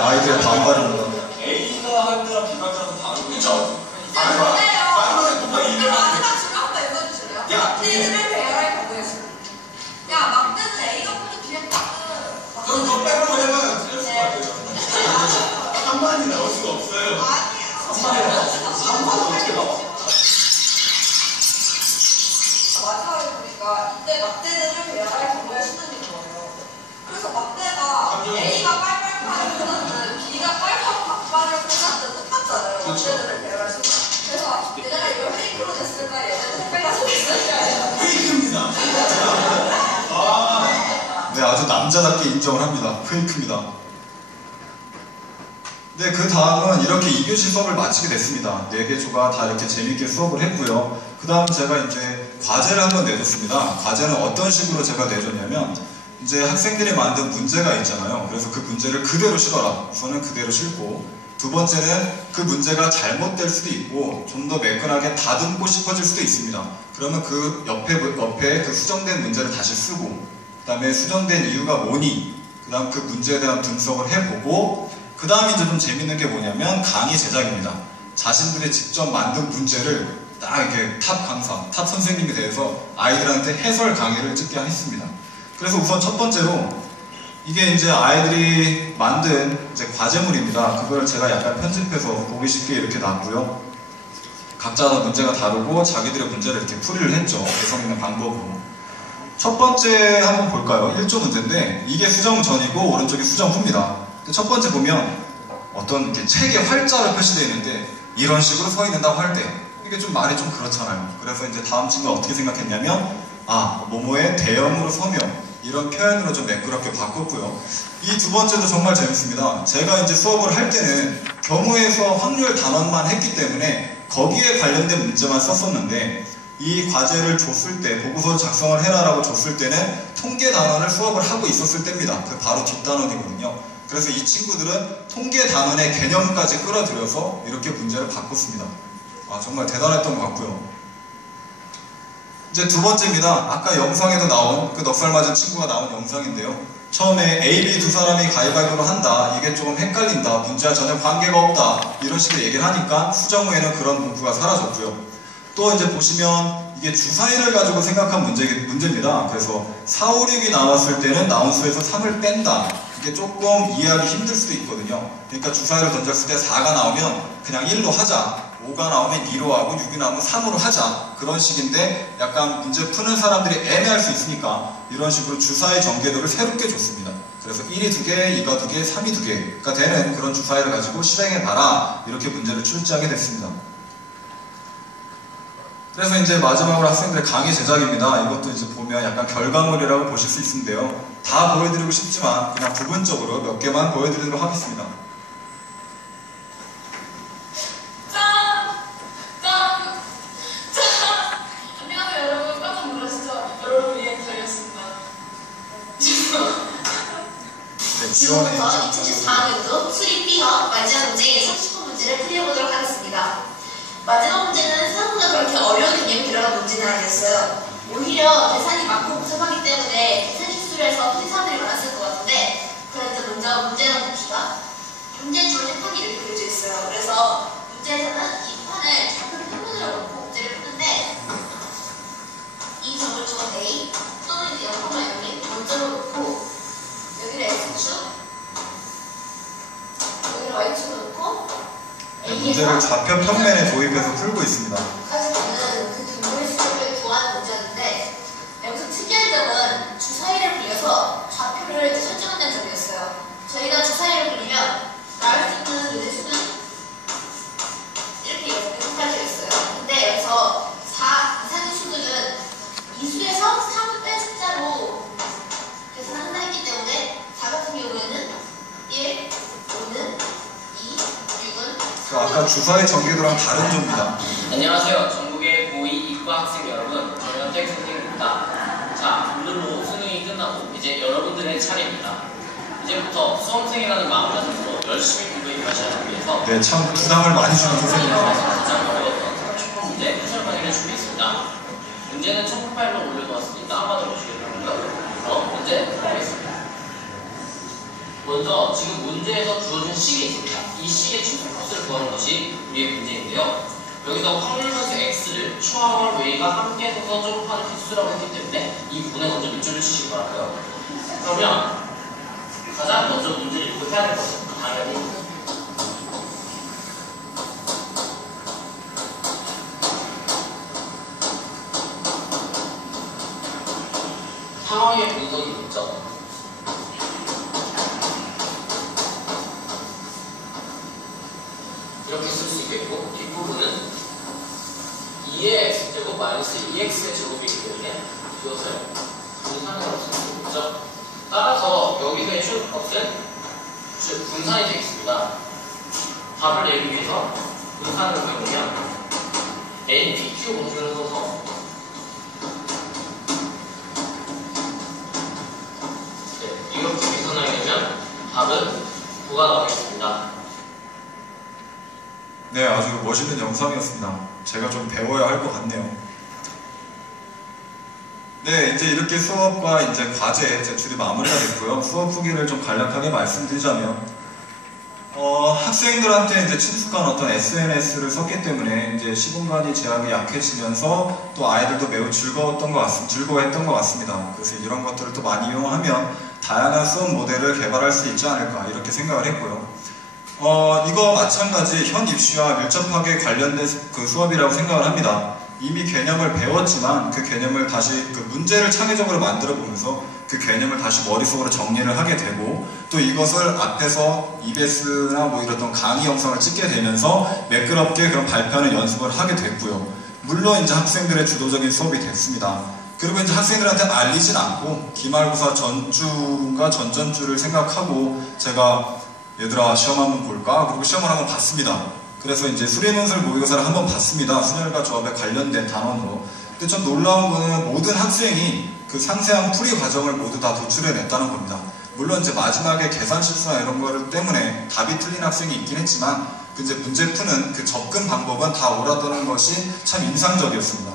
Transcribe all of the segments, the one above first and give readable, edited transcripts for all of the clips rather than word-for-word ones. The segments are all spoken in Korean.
아이들의 반발입니다. A가 할 때랑 B가 할 때랑 다르고 그쵸? 마지막 줄 한번 읽어주실래요? 막대들을 배열할 경우에 야 막대는 A가 보면 뒤에 막대는 그럼 그거 빼고 해봐요. 틀릴 것 같아요. 3만이 나올 수가 없어요. 아니야 3만 어떻게 나와? 마지막에 보니까 이때 막대들을 배열할 경우에 쓰는 게 뭐예요? 그래서 막대가 A가 빨빨파를 꽂았든 B가 빨빨 박발을 꽂았든 똑같잖아요. 막대들을 배열할 수 있는. 그래서 얘네가 이걸 페이크로 냈을까 얘네는 헷갈려서 냈을까 페이크입니다. 네, 아주 남자답게 인정을 합니다. 페이크입니다. 네, 그 다음은 이렇게 2교시 수업을 마치게 됐습니다. 4개 조가 다 이렇게 재밌게 수업을 했고요. 그 다음 제가 이제 과제를 한번 내줬습니다. 과제는 어떤 식으로 제가 내줬냐면 이제 학생들이 만든 문제가 있잖아요. 그래서 그 문제를 그대로 실어라. 우선은 그대로 실고, 두 번째는 그 문제가 잘못될 수도 있고 좀 더 매끈하게 다듬고 싶어질 수도 있습니다. 그러면 그 옆에 그 수정된 문제를 다시 쓰고, 그 다음에 수정된 이유가 뭐니, 그 다음 그 문제에 대한 분석을 해보고, 그 다음에 이제 좀 재밌는 게 뭐냐면 강의 제작입니다. 자신들이 직접 만든 문제를 딱 이렇게 탑 강사, 탑 선생님에 대해서 아이들한테 해설 강의를 찍게 했습니다. 그래서 우선 첫 번째로 이게 이제 아이들이 만든 이제 과제물입니다. 그걸 제가 약간 편집해서 보기 쉽게 이렇게 놨고요. 각자 문제가 다르고 자기들의 문제를 이렇게 풀이를 했죠. 개성 있는 방법으로. 첫 번째 한번 볼까요? 1조 문제인데 이게 수정 전이고 오른쪽이 수정 후입니다. 첫 번째 보면 어떤 이렇게 책에 활자로 표시되어 있는데 이런 식으로 서 있는다고 할 때 이게 좀 말이 좀 그렇잖아요. 그래서 이제 다음 친구가 어떻게 생각했냐면 뭐뭐의 대형으로 서며 이런 표현으로 좀 매끄럽게 바꿨고요. 이 두 번째도 정말 재밌습니다. 제가 이제 수업을 할 때는 경우의 수와 확률 단원만 했기 때문에 거기에 관련된 문제만 썼었는데 이 과제를 줬을 때, 보고서 작성을 해라라고 줬을 때는 통계 단원을 수업을 하고 있었을 때입니다. 그 바로 뒷단원이거든요. 그래서 이 친구들은 통계 단원의 개념까지 끌어들여서 이렇게 문제를 바꿨습니다. 정말 대단했던 것 같고요. 이제 두 번째입니다. 아까 영상에도 나온 그 넉살 맞은 친구가 나온 영상인데요. 처음에 A, B 두 사람이 가위바위보를 한다. 이게 조금 헷갈린다. 문제와 전혀 관계가 없다. 이런 식으로 얘기를 하니까 수정 후에는 그런 문구가 사라졌고요. 또 이제 보시면 이게 주사위를 가지고 생각한 문제입니다. 그래서 4, 5, 6이 나왔을 때는 나온 수에서 3을 뺀다. 이게 조금 이해하기 힘들 수도 있거든요. 그러니까 주사위를 던졌을 때 4가 나오면 그냥 1로 하자. 5가 나오면 2로 하고 6이 나오면 3으로 하자. 그런 식인데 약간 문제 푸는 사람들이 애매할 수 있으니까 이런 식으로 주사위 전개도를 새롭게 줬습니다. 그래서 1이 2개, 2가 2개, 3이 2개가 되는 그런 주사위를 가지고 실행해봐라. 이렇게 문제를 출제하게 됐습니다. 그래서 이제 마지막으로 학생들의 강의 제작입니다. 이것도 이제 보면 약간 결과물이라고 보실 수 있는데요. 다 보여드리고 싶지만 그냥 부분적으로 몇 개만 보여드리도록 하겠습니다. 안녕하세요 여러분. 깜짝 놀라시죠? 여러분 위에 달렸습니다. 지금부터 2014학년도 수리 B형 마지막 문제 30분 문제를 풀이해보도록 하겠습니다. 마지막 문제는 생각보다 그렇게 어려운 개념이 들어간 문제는 아니었어요. 오히려 계산이 많고 복잡하기 때문에 계산 실수를 해서 풀린 사람들이 많았을 것 같은데, 그럼 이제 먼저 문제를 봅시다. 문제 줄 색판이 이렇게 그려져 있어요. 그래서 문제에서는 이 판을 좌표 평면으로 놓고 문제를 푸는데, 이 점을 좀 A 또는 이제 0,0을 원점으로 놓고 여기를 X축, 여기를 Y축으로 놓고 문제를 좌표 평면에 도입해서 풀고 있습니다. 까지는 그 등분의 수를 구하는 문제였는데, 여기서 특이한 점은 주사위를 굴려서 좌표를 설정한다는 점이었어요. 저희가 주사위를 굴리면 나올 수 있는 요대 수는 이렇게 6가지가 있어요. 근데 여기서 4 이상의 수들은 이 수에서 3을 뺀 숫자로 계산한다 했기 때문에 4 같은 경우에는 1, 5는 2, 6은 아까 주사위 전개도랑 다른 점입니다. 안녕하세요. 전국의 고2 이과 학생 여러분, 전현택 선생님입니다. 자, 오늘로 수능이 끝나고 이제 여러분들의 차례입니다. 이제부터 수험생이라는 마음가짐으로 열심히 공부해 가시기 위해서 네, 참 부담을 많이 주는 선생님입니다. 가장 어려웠던 30분 문제 해설 방향을 준비했습니다. 문제는 첨부 파일로 올려놓았으니 다운받아 보시기 바라고요. 그럼 문제 보겠습니다. 먼저 지금 문제에서 주어진 식이 있습니다. 이 식의 최소값을 구하는 것이 우리의 문제인데요. 여기서 확률분수 x를 추하와 웨이가 함께 서서 점프하는 횟수라고 했기 때문에 이 부분에 먼저 밑줄을 치시기 바라고요. 그러면 가장 먼저 문제를 읽고 해야 될 것은 당연히 상황의 분석이 있죠. 이렇게 쓸 수 있겠고, 뒷부분은 2의 x제곱 마이너스 2x의 제곱이기 때문에 이것을 분산으로 쓸 수 있죠. 따라서 여기서의 최소값은 즉 분산이 되겠습니다. 답을 내기 위해서 분산을 배우면 n, dq 공식을 써서 이렇게 계산하게 되면 답은 9가 나오겠습니다. 네, 아주 멋있는 영상이었습니다. 제가 좀 배워야 할 것 같네요. 네, 이제 이렇게 수업과 이제 과제 제출이 마무리가 됐고요. 수업 후기를 좀 간략하게 말씀드리자면, 학생들한테 이제 친숙한 어떤 SNS를 썼기 때문에 이제 시공간이 제약이 약해지면서 또 아이들도 매우 즐거웠던 즐거워했던 것 같습니다. 그래서 이런 것들을 또 많이 이용하면 다양한 수업 모델을 개발할 수 있지 않을까 이렇게 생각을 했고요. 이거 마찬가지 현 입시와 밀접하게 관련된 그 수업이라고 생각을 합니다. 이미 개념을 배웠지만 그 개념을 다시 그 문제를 창의적으로 만들어 보면서 그 개념을 다시 머릿속으로 정리를 하게 되고 또 이것을 앞에서 EBS나 뭐 이런 강의 영상을 찍게 되면서 매끄럽게 그런 발표하는 연습을 하게 됐고요. 물론 이제 학생들의 주도적인 수업이 됐습니다. 그리고 이제 학생들한테 알리진 않고 기말고사 전주가 전전주를 생각하고 제가 얘들아 시험 한번 볼까? 그리고 시험을 한번 봤습니다. 그래서 이제 수리논술 모의고사를 한번 봤습니다. 순혈과 조합에 관련된 단원으로. 근데 좀 놀라운 거는 모든 학생이 그 상세한 풀이 과정을 모두 다 도출해냈다는 겁니다. 물론 이제 마지막에 계산 실수나 이런 거를 때문에 답이 틀린 학생이 있긴 했지만 그 이제 문제 푸는 그 접근 방법은 다 옳았다는 것이 참 인상적이었습니다.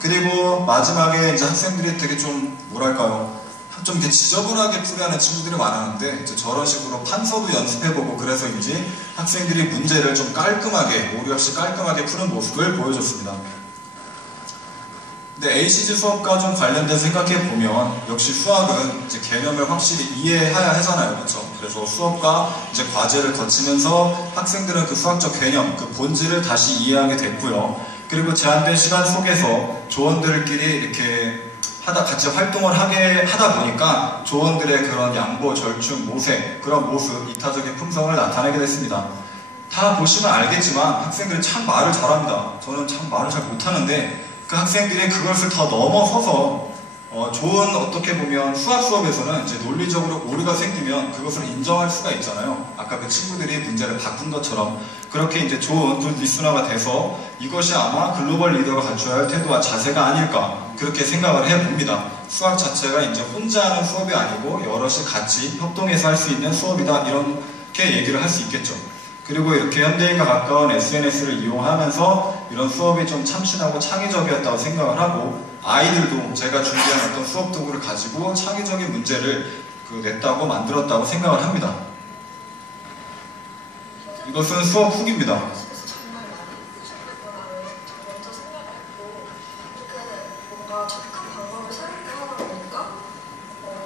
그리고 마지막에 이제 학생들이 되게 좀 뭐랄까요? 좀 이렇게 지저분하게 풀이하는 친구들이 많았는데 이제 저런 식으로 판서도 연습해보고 그래서인지 학생들이 문제를 좀 깔끔하게 오류 없이 깔끔하게 푸는 모습을 보여줬습니다. 근데 ACG 수업과 좀 관련된 생각해보면 역시 수학은 이제 개념을 확실히 이해해야 하잖아요. 그렇죠? 그래서 수업과 이제 과제를 거치면서 학생들은 그 수학적 개념, 그 본질을 다시 이해하게 됐고요. 그리고 제한된 시간 속에서 조원들끼리 이렇게 같이 활동을 하다 보니까 조원들의 그런 양보, 절충, 모색, 그런 모습, 이타적인 품성을 나타내게 됐습니다. 다 보시면 알겠지만 학생들이 참 말을 잘합니다. 저는 참 말을 잘 못하는데 그 학생들이 그것을 더 넘어서서 좋은 어떻게 보면 수학 수업에서는 이제 논리적으로 오류가 생기면 그것을 인정할 수가 있잖아요. 아까 그 친구들이 문제를 바꾼 것처럼 그렇게 이제 좋은 굿 리스너가 돼서 이것이 아마 글로벌 리더가 갖춰야 할 태도와 자세가 아닐까 그렇게 생각을 해봅니다. 수학 자체가 이제 혼자 하는 수업이 아니고 여럿이 같이 협동해서 할 수 있는 수업이다 이렇게 얘기를 할 수 있겠죠. 그리고 이렇게 현대인과 가까운 SNS를 이용하면서 이런 수업이 좀 참신하고 창의적이었다고 생각을 하고 아이들도 제가 준비한 어떤 수업 도구를 가지고 창의적인 문제를 냈다고 만들었다고 생각을 합니다. 이것은 수업 후기입니다. 정말 많이 해주셨을 거라고 먼저 생각했고 이렇게 뭔가 접근 방법을 새롭게 하다 보니까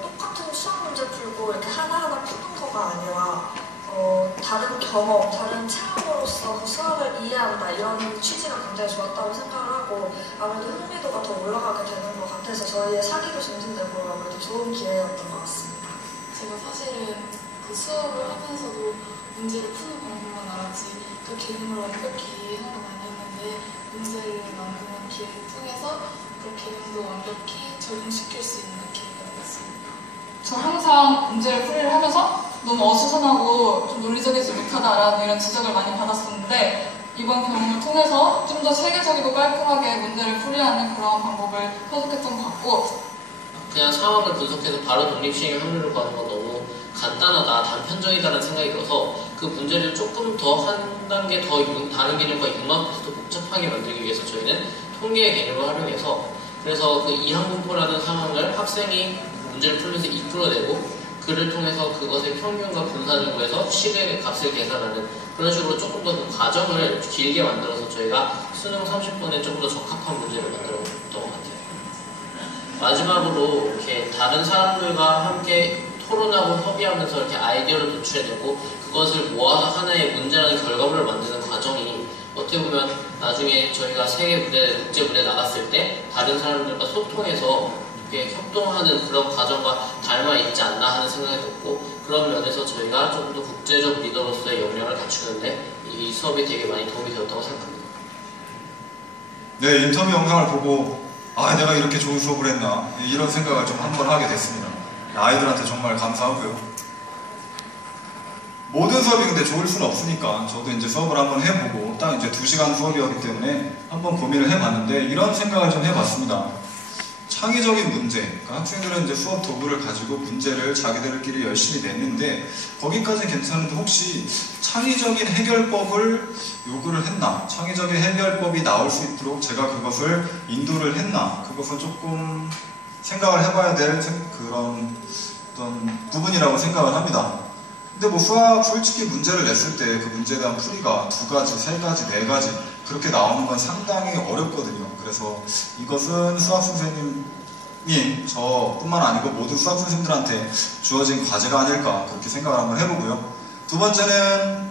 똑같은 수학 문제 풀고 이렇게 하나하나 푸는 거가 아니라 다른 경험, 다른 체험으로서 그 수학을 이해한다 이런 취지가 굉장히 좋았다고 생각을 하고 아무래도 흥미도가 더 올라가게 되는 것 같아서 저희의 사기도 증진되고 아무래도 좋은 기회였던 것 같습니다. 제가 사실은 그 수업을 하면서도 문제를 푸는 방법만 알았지 그 개념을 완벽히 이해하는 건 아니었는데 문제를 만드는 기회를 통해서 그 개념도 완벽히 적용시킬 수 있는 기회가 되었습니다. 저 항상 문제를 풀이를 하면서 너무 어수선하고 좀 논리적이지 못하다라는 이런 지적을 많이 받았었는데 이번 경험을 통해서 좀 더 체계적이고 깔끔하게 문제를 풀이하는 그런 방법을 터득했던 것 같고 그냥 상황을 분석해서 바로 독립시행의 확률을 구하는 건 너무 간단하다, 단편적이다라는 생각이 들어서 그 문제를 조금 더 한 단계 더 다른 개념과 융합해서 더 복잡하게 만들기 위해서 저희는 통계의 개념을 활용해서 그래서 그 이항분포라는 상황을 학생이 문제를 풀면서 이끌어내고 그 그를 통해서 그것의 평균과 분산을 구해서 시대의 값을 계산하는 그런 식으로 조금 더 그 과정을 길게 만들어서 저희가 수능 30분에 조금 더 적합한 문제를 만들었던 것 같아요. 마지막으로 이렇게 다른 사람들과 함께 토론하고 협의하면서 이렇게 아이디어를 도출해내고 그것을 모아서 하나의 문제라는 결과물을 만드는 과정이 어떻게 보면 나중에 저희가 세계 무대, 국제 무대에 나갔을 때 다른 사람들과 소통해서 이렇게 협동하는 그런 과정과 닮아 있지 않나 하는 생각이 들었고 그런 면에서 저희가 조금 더 국제적 리더로서의 역량을 갖추는데 이 수업이 되게 많이 도움이 되었다고 생각합니다. 네, 인터뷰 영상을 보고 아, 내가 이렇게 좋은 수업을 했나 이런 생각을 좀 한번 하게 됐습니다. 아이들한테 정말 감사하고요. 모든 수업이 근데 좋을 수는 없으니까 저도 이제 수업을 한번 해보고 딱 이제 2시간 수업이었기 때문에 한번 고민을 해봤는데 이런 생각을 좀 해봤습니다. 창의적인 문제, 그러니까 학생들은 이제 수업 도구를 가지고 문제를 자기들끼리 열심히 냈는데 거기까지는 괜찮은데 혹시 창의적인 해결법을 요구를 했나? 창의적인 해결법이 나올 수 있도록 제가 그것을 인도를 했나? 그것은 조금 생각을 해봐야 될 그런 어떤 부분이라고 생각을 합니다. 근데 뭐 수학 솔직히 문제를 냈을 때 그 문제에 대한 풀이가 2가지, 3가지, 4가지 그렇게 나오는 건 상당히 어렵거든요. 그래서 이것은 수학 선생님이 저뿐만 아니고 모든 수학 선생님들한테 주어진 과제가 아닐까 그렇게 생각을 한번 해보고요. 두 번째는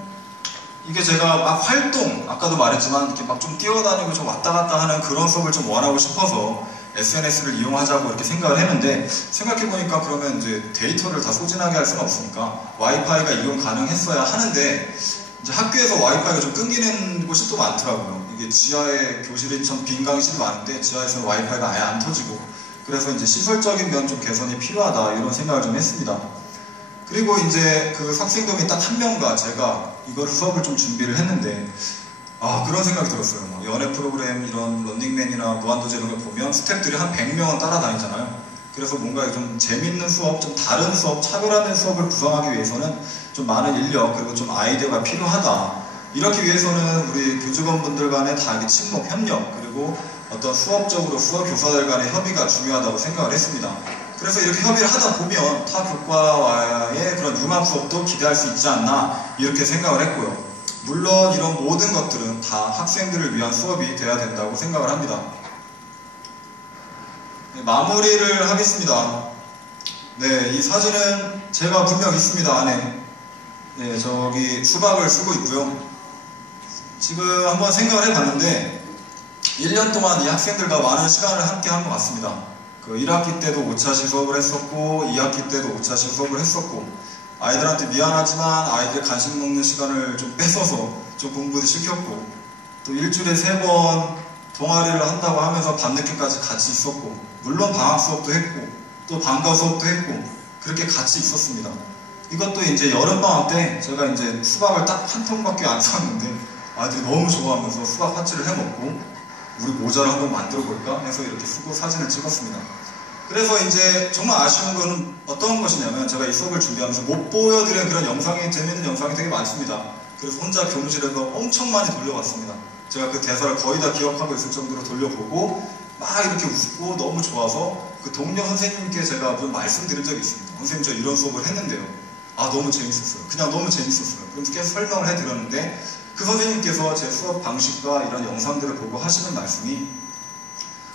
이게 제가 막 활동, 아까도 말했지만 이렇게 막 좀 뛰어다니고 좀 왔다 갔다 하는 그런 수업을 좀 원하고 싶어서 SNS를 이용하자고 이렇게 생각을 했는데 생각해보니까 그러면 이제 데이터를 다 소진하게 할 수는 없으니까 와이파이가 이용 가능했어야 하는데 이제 학교에서 와이파이가 좀 끊기는 곳이 또 많더라고요. 이게 지하에 교실이 참 빈강실이 많은데 지하에서는 와이파이가 아예 안 터지고 그래서 이제 시설적인 면 좀 개선이 필요하다 이런 생각을 좀 했습니다. 그리고 이제 그 학생동이 딱 한 명과 제가 이걸 수업을 좀 준비를 했는데 그런 생각이 들었어요. 뭐 연애 프로그램 이런 런닝맨이나 무한도전 이런 걸 보면 스태프들이 한 100명은 따라다니잖아요. 그래서 뭔가 좀 재밌는 수업, 좀 다른 수업, 차별화된 수업을 구성하기 위해서는 좀 많은 인력 그리고 좀 아이디어가 필요하다. 이렇기 위해서는 우리 교직원분들 간의 다 이렇게 친목, 협력 그리고 어떤 수업적으로 수업 교사들 간의 협의가 중요하다고 생각을 했습니다. 그래서 이렇게 협의를 하다 보면 타 교과와의 그런 융합 수업도 기대할 수 있지 않나 이렇게 생각을 했고요. 물론 이런 모든 것들은 다 학생들을 위한 수업이 돼야 된다고 생각을 합니다. 네, 마무리를 하겠습니다. 네, 이 사진은 제가 분명 있습니다, 안에. 네, 저기 수박을 쓰고 있고요. 지금 한번 생각을 해봤는데 1년 동안 이 학생들과 많은 시간을 함께 한 것 같습니다. 그 1학기 때도 5차시 수업을 했었고 2학기 때도 5차시 수업을 했었고 아이들한테 미안하지만 아이들 간식 먹는 시간을 좀 뺏어서 좀 공부도 시켰고 또 일주일에 3번 동아리를 한다고 하면서 밤늦게까지 같이 있었고 물론 방학 수업도 했고 또 방과 수업도 했고 그렇게 같이 있었습니다. 이것도 이제 여름방학 때 제가 이제 수박을 딱 한 통밖에 안 샀는데 아이들이 너무 좋아하면서 수박 파츠를 해먹고 우리 모자를 한번 만들어 볼까 해서 이렇게 쓰고 사진을 찍었습니다. 그래서 이제 정말 아쉬운 거는 어떤 것이냐면 제가 이 수업을 준비하면서 못 보여드린 그런 영상이 재밌는 영상이 되게 많습니다. 그래서 혼자 교무실에서 엄청 많이 돌려봤습니다. 제가 그 대사를 거의 다 기억하고 있을 정도로 돌려보고 막 이렇게 웃고 너무 좋아서 그 동료 선생님께 제가 무슨 말씀드린 적이 있습니다. 선생님 저 이런 수업을 했는데요. 너무 재밌었어요. 그냥 너무 재밌었어요. 그래서 계속 설명을 해드렸는데 그 선생님께서 제 수업 방식과 이런 영상들을 보고 하시는 말씀이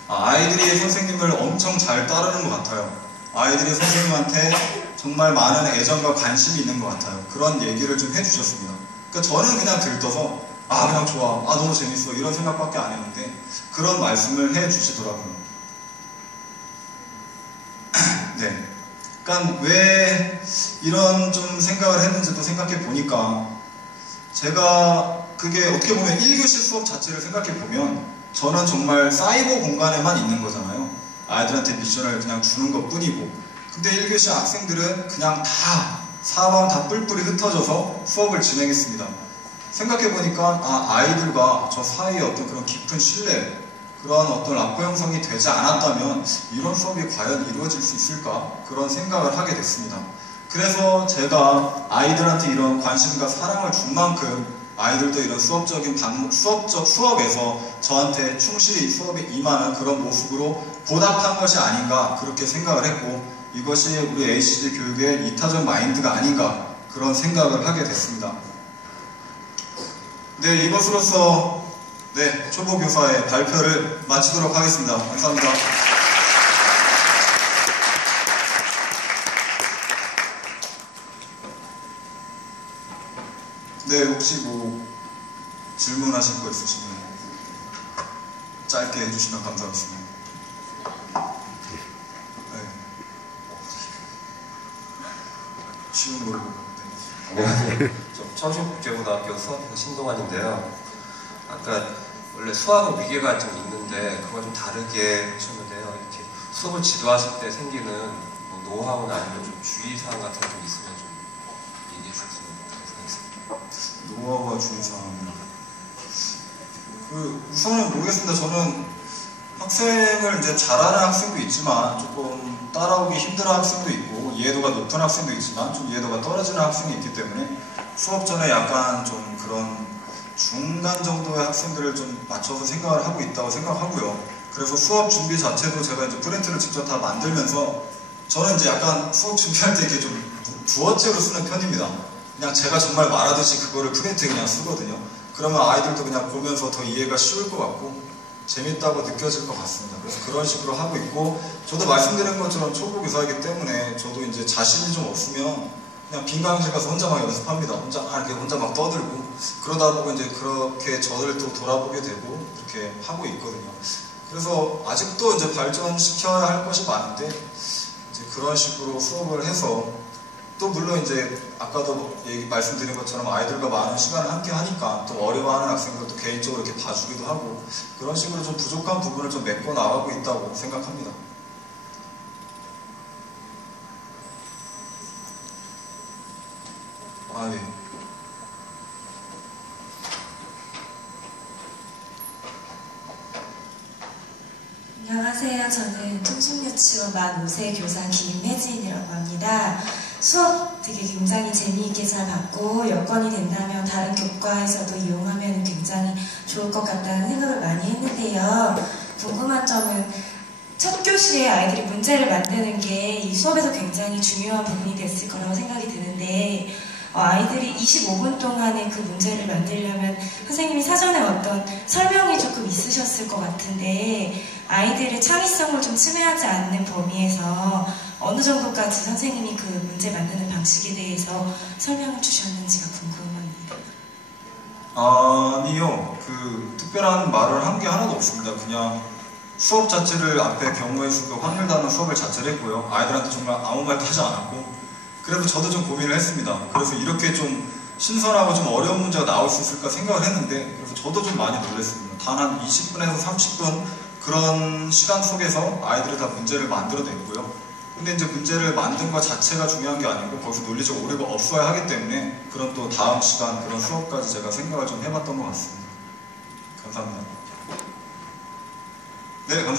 아이들이 선생님을 엄청 잘 따르는 것 같아요. 아이들이 선생님한테 정말 많은 애정과 관심이 있는 것 같아요. 그런 얘기를 좀 해주셨습니다. 그러니까 저는 그냥 들떠서 그냥 좋아, 너무 재밌어 이런 생각밖에 안 했는데 그런 말씀을 해주시더라고요. 네. 그러니까 왜 이런 좀 생각을 했는지도 생각해 보니까 제가 그게 어떻게 보면 1교시 수업 자체를 생각해 보면 저는 정말 사이버 공간에만 있는 거잖아요. 아이들한테 미션을 그냥 주는 것 뿐이고 근데 1교시 학생들은 그냥 다 사방 다 뿔뿔이 흩어져서 수업을 진행했습니다. 생각해보니까 아이들과 저 사이에 어떤 그런 깊은 신뢰 그런 어떤 라포 형성이 되지 않았다면 이런 수업이 과연 이루어질 수 있을까 그런 생각을 하게 됐습니다. 그래서 제가 아이들한테 이런 관심과 사랑을 준 만큼 아이들도 이런 수업적 수업에서 저한테 충실히 수업에 임하는 그런 모습으로 보답한 것이 아닌가 그렇게 생각을 했고 이것이 우리 HG 교육의 이타적 마인드가 아닌가 그런 생각을 하게 됐습니다. 네, 이것으로서 네, 초보 교사의 발표를 마치도록 하겠습니다. 감사합니다. 네, 혹시 뭐 질문하실 거 있으시면 짧게 해주시면 감사하겠습니다. 네. 쉬운 걸로. 네. 안녕하세요. 저 청신국제고등학교 수학교사 신동환인데요. 아까 원래 수학은 위계가 좀 있는데 그걸 좀 다르게 하셨는데요. 이렇게 수업을 지도하실 때 생기는 뭐 노하우나 아니면 좀 주의사항 같은 게 좀 있으면 좀 얘기해 주셨으면 감사하겠습니다. 노하우와 주의사항. 우선은 모르겠습니다. 저는 학생을 이제 잘하는 학생도 있지만 조금 따라오기 힘든 학생도 있고 이해도가 높은 학생도 있지만 좀 이해도가 떨어지는 학생이 있기 때문에 수업 전에 약간 좀 그런 중간 정도의 학생들을 좀 맞춰서 생각을 하고 있다고 생각하고요. 그래서 수업 준비 자체도 제가 이제 프린트를 직접 다 만들면서 저는 이제 약간 수업 준비할 때 이렇게 좀 부어체로 쓰는 편입니다. 그냥 제가 정말 말하듯이 그거를 프린트에 그냥 쓰거든요. 그러면 아이들도 그냥 보면서 더 이해가 쉬울 것 같고 재밌다고 느껴질 것 같습니다. 그래서 그런 식으로 하고 있고 저도 말씀드린 것처럼 초보 교사이기 때문에 저도 이제 자신이 좀 없으면 그냥 빈 강의실 가서 혼자 막 연습합니다. 혼자 막 떠들고 그러다 보고 이제 그렇게 저를 또 돌아보게 되고 이렇게 하고 있거든요. 그래서 아직도 이제 발전시켜야 할 것이 많은데 이제 그런 식으로 수업을 해서 또 물론 이제 아까도 말씀드린 것처럼 아이들과 많은 시간을 함께 하니까 또 어려워하는 학생들도 개인적으로 이렇게 봐주기도 하고 그런 식으로 좀 부족한 부분을 좀 메꿔 나가고 있다고 생각합니다. 아, 예. 안녕하세요. 저는 통속유치원 만 5세 교사 김혜진이라고 합니다. 수업 되게 굉장히 재미있게 잘 받고 여건이 된다면 다른 교과에서도 이용하면 굉장히 좋을 것 같다는 생각을 많이 했는데요. 궁금한 점은 첫 교시에 아이들이 문제를 만드는 게 이 수업에서 굉장히 중요한 부분이 됐을 거라고 생각이 드는데 아이들이 25분 동안에 그 문제를 만들려면 선생님이 사전에 어떤 설명이 조금 있으셨을 것 같은데 아이들의 창의성을 좀 침해하지 않는 범위에서 어느 정도까지 선생님이 그 문제 만드는 방식에 대해서 설명을 주셨는지가 궁금합니다. 아니요. 특별한 말을 한 게 하나도 없습니다. 그냥 수업 자체를 앞에 경우의 수 확률 다는 수업을 자체를 했고요. 아이들한테 정말 아무 말도 하지 않았고 그래서 저도 좀 고민을 했습니다. 그래서 이렇게 좀 신선하고 좀 어려운 문제가 나올 수 있을까 생각을 했는데 그래서 저도 좀 많이 놀랐습니다. 단 한 20분에서 30분 그런 시간 속에서 아이들이 다 문제를 만들어냈고요. 근데 이제 문제를 만든 것 자체가 중요한 게 아니고 거기서 논리적 오류가 없어야 하기 때문에 그런 또 다음 시간 그런 수업까지 제가 생각을 좀 해봤던 것 같습니다. 감사합니다. 네, 감사합니다.